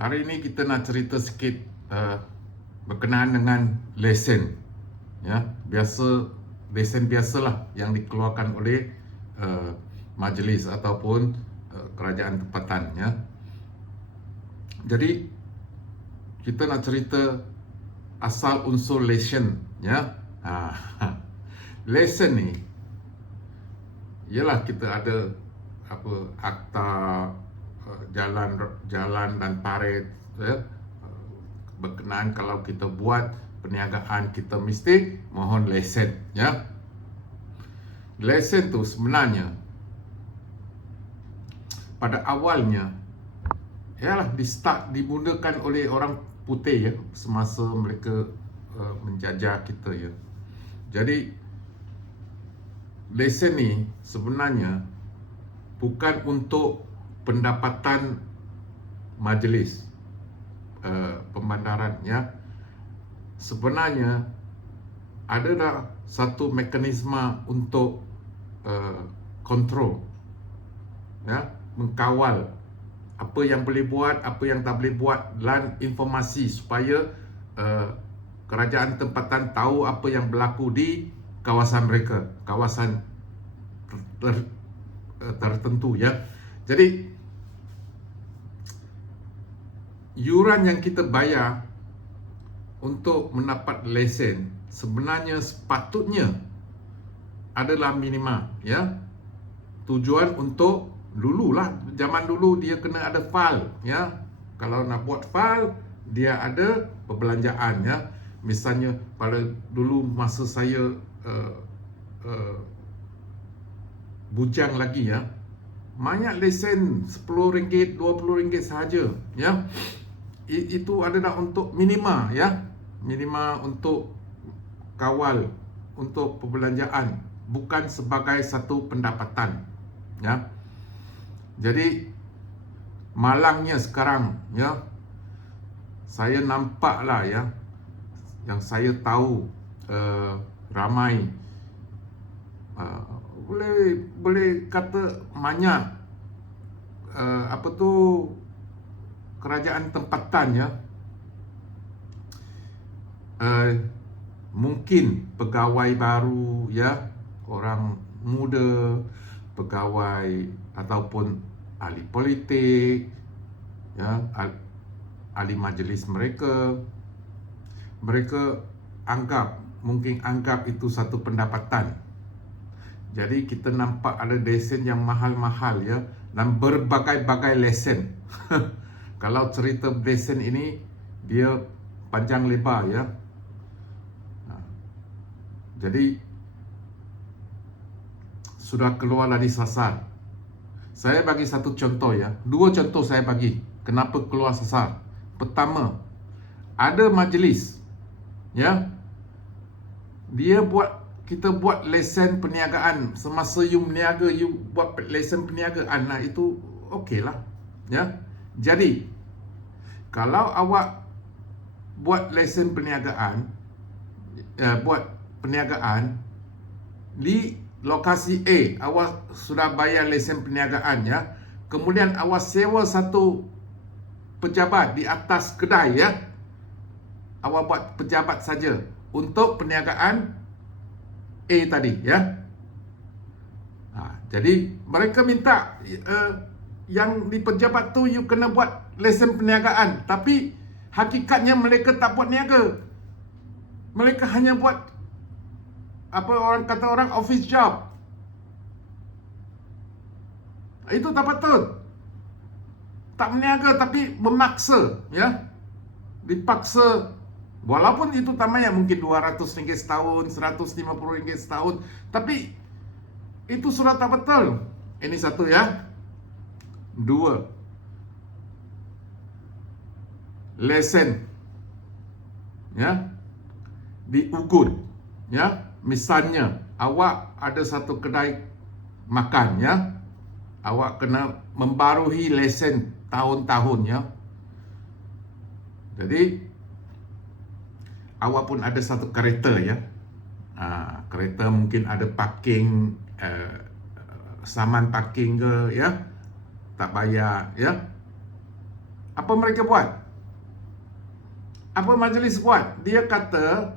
Hari ini kita nak cerita sikit berkenaan dengan lesen. Ya, lesen biasalah yang dikeluarkan oleh majlis ataupun kerajaan tempatan. Ya. Jadi kita nak cerita asal unsur lesen. Ya, lesen ni ialah kita ada akta jalan dan parit, ya. Berkenaan kalau kita buat perniagaan, kita mesti mohon lesen, ya. Lesen tu sebenarnya pada awalnya ialah dimulakan oleh orang putih, ya, semasa mereka menjajah kita, ya. Jadi lesen ni sebenarnya bukan untuk pendapatan majlis pembandaran, ya. Sebenarnya ada satu mekanisme untuk kontrol, ya, mengkawal apa yang boleh buat, apa yang tak boleh buat, dan informasi supaya kerajaan tempatan tahu apa yang berlaku di kawasan mereka, kawasan tertentu, ya. Jadi yuran yang kita bayar untuk mendapat lesen sebenarnya sepatutnya adalah minima, ya. Tujuan untuk zaman dulu dia kena ada file, ya. Kalau nak buat file, dia ada perbelanjaan, ya. Misalnya pada dulu masa saya bujang lagi, ya, banyak lesen RM10, RM20 sahaja, ya. Itu adalah untuk minima, ya. Minima untuk kawal, untuk perbelanjaan, bukan sebagai satu pendapatan, ya. Jadi malangnya sekarang, ya, saya nampaklah, ya, yang saya tahu ramai boleh kata banyak kerajaan tempatan, ya, mungkin pegawai baru, ya, orang muda, pegawai ataupun ahli politik, ya, ahli majlis mereka mungkin anggap itu satu pendapatan. Jadi kita nampak ada lesen yang mahal-mahal, ya, dan berbagai-bagai lesen. Kalau cerita lesen ini dia panjang lebar, ya. Jadi sudah keluar dari sasar. Saya bagi satu contoh, ya. Dua contoh saya bagi kenapa keluar sasar. Pertama, ada majlis, ya, kita buat lesen perniagaan. Semasa you berniaga, you buat lesen perniagaan, itu okey lah, ya. Jadi kalau awak buat lesen perniagaan, di lokasi A, awak sudah bayar lesen perniagaan, ya. Kemudian awak sewa satu pejabat di atas kedai, ya. Awak buat pejabat saja untuk perniagaan A tadi, ya. Jadi mereka minta yang di pejabat tu you kena buat lesen perniagaan, tapi hakikatnya mereka tak buat niaga. Mereka hanya buat orang office job. Itu tak patut. Tak berniaga tapi memaksa, ya. Dipaksa, walaupun itu tak banyak, mungkin RM200 setahun, RM150 setahun, tapi itu sudah tak betul. Ini satu, ya. Dua, lesen, ya, diugut, ya. Misalnya awak ada satu kedai makan, ya. Awak kena membarui lesen tahun-tahun, ya. Jadi awak pun ada satu kereta, ya. Kereta mungkin ada parking, saman parking ke, ya, tak bayar, ya. Apa mereka buat? Apa majlis buat? Dia kata,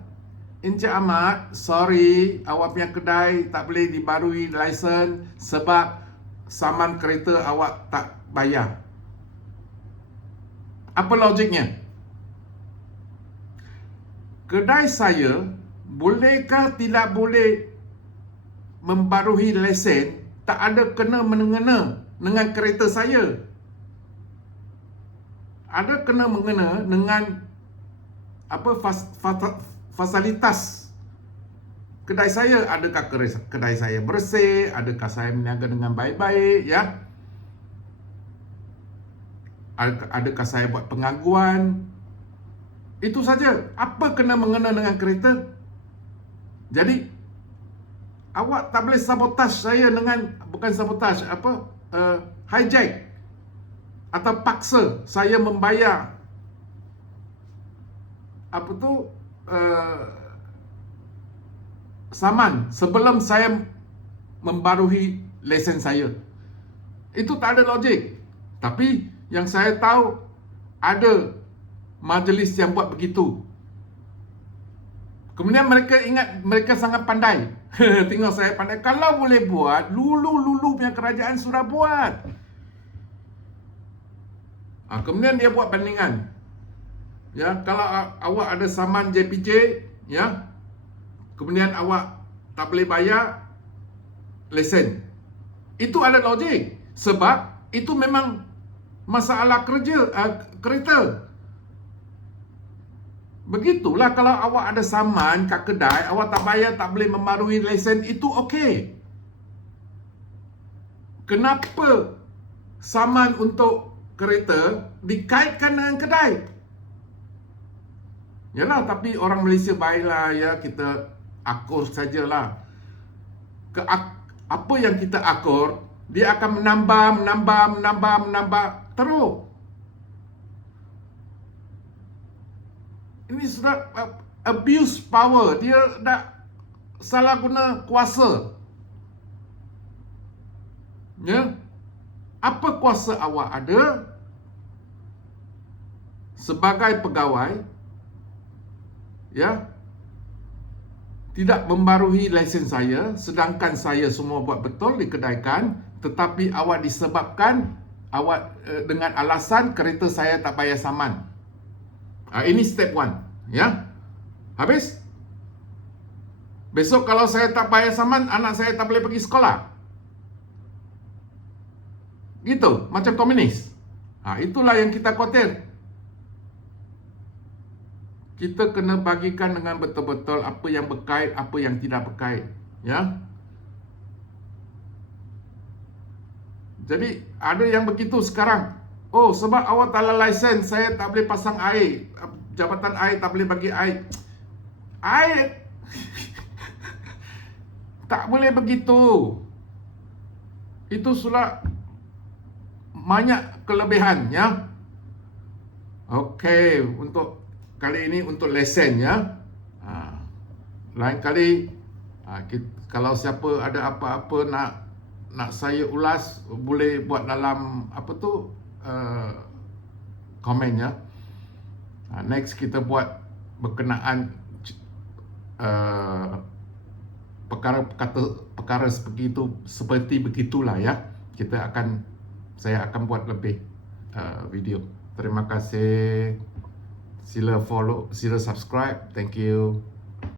Encik Ahmad, sorry, awak punya kedai tak boleh dibarui lesen sebab saman kereta awak tak bayar. Apa logiknya? Kedai saya bolehkah tidak boleh membarui lesen tak ada kena-mengena dengan kereta saya? Ada kena-mengena dengan apa fasilitas kedai saya. Adakah kedai saya bersih? Adakah saya meniaga dengan baik-baik? Ya, adakah saya buat pengaguan? Itu saja. Apa kena-mengena dengan kereta? Jadi awak tak boleh sabotaj saya dengan, bukan sabotaj, hijack atau paksa saya membayar saman sebelum saya membarui lesen saya. Itu tak ada logik. Tapi yang saya tahu, ada majlis yang buat begitu. Kemudian mereka ingat mereka sangat pandai. Tengok saya pandai. Kalau boleh buat, lulu punya kerajaan sudah buat. Kemudian dia buat bandingan. Ya, kalau awak ada saman JPJ, ya, kemudian awak tak boleh bayar lesen. Itu ada logik. Sebab itu memang masalah kereta. Begitulah kalau awak ada saman kat kedai, awak tak bayar, tak boleh membarui lesen, itu okey. Kenapa saman untuk kereta dikaitkan dengan kedai? Yalah, tapi orang Malaysia baiklah, ya, kita akur sajalah. Apa yang kita akur, dia akan menambah terus. Ini sudah abuse power. Dia dah salah guna kuasa. Ya. Apa kuasa awak ada sebagai pegawai, ya, tidak membarui lesen saya, sedangkan saya semua buat betul di kedaikan, tetapi awak disebabkan awak dengan alasan kereta saya tak bayar saman. Ini step 1, ya. Habis. Besok kalau saya tak bayar saman, anak saya tak boleh pergi sekolah. Gitu, macam komunis. Itulah yang kita khawatir. Kita kena bagikan dengan betul-betul apa yang berkait, apa yang tidak berkait, ya. Jadi ada yang begitu sekarang. Oh, sebab awak tak ada lesen, saya tak boleh pasang air. Jabatan air tak boleh bagi air. Air tak boleh begitu. Itu sudah banyak kelebihan, ya. Okey, untuk kali ini untuk lesen, ya. Lain kali kalau siapa ada apa-apa nak saya ulas, boleh buat dalam komen, ya. Next kita buat berkenaan perkara seperti begitulah, ya. Saya akan buat lebih video. Terima kasih. Sila follow, sila subscribe. Thank you.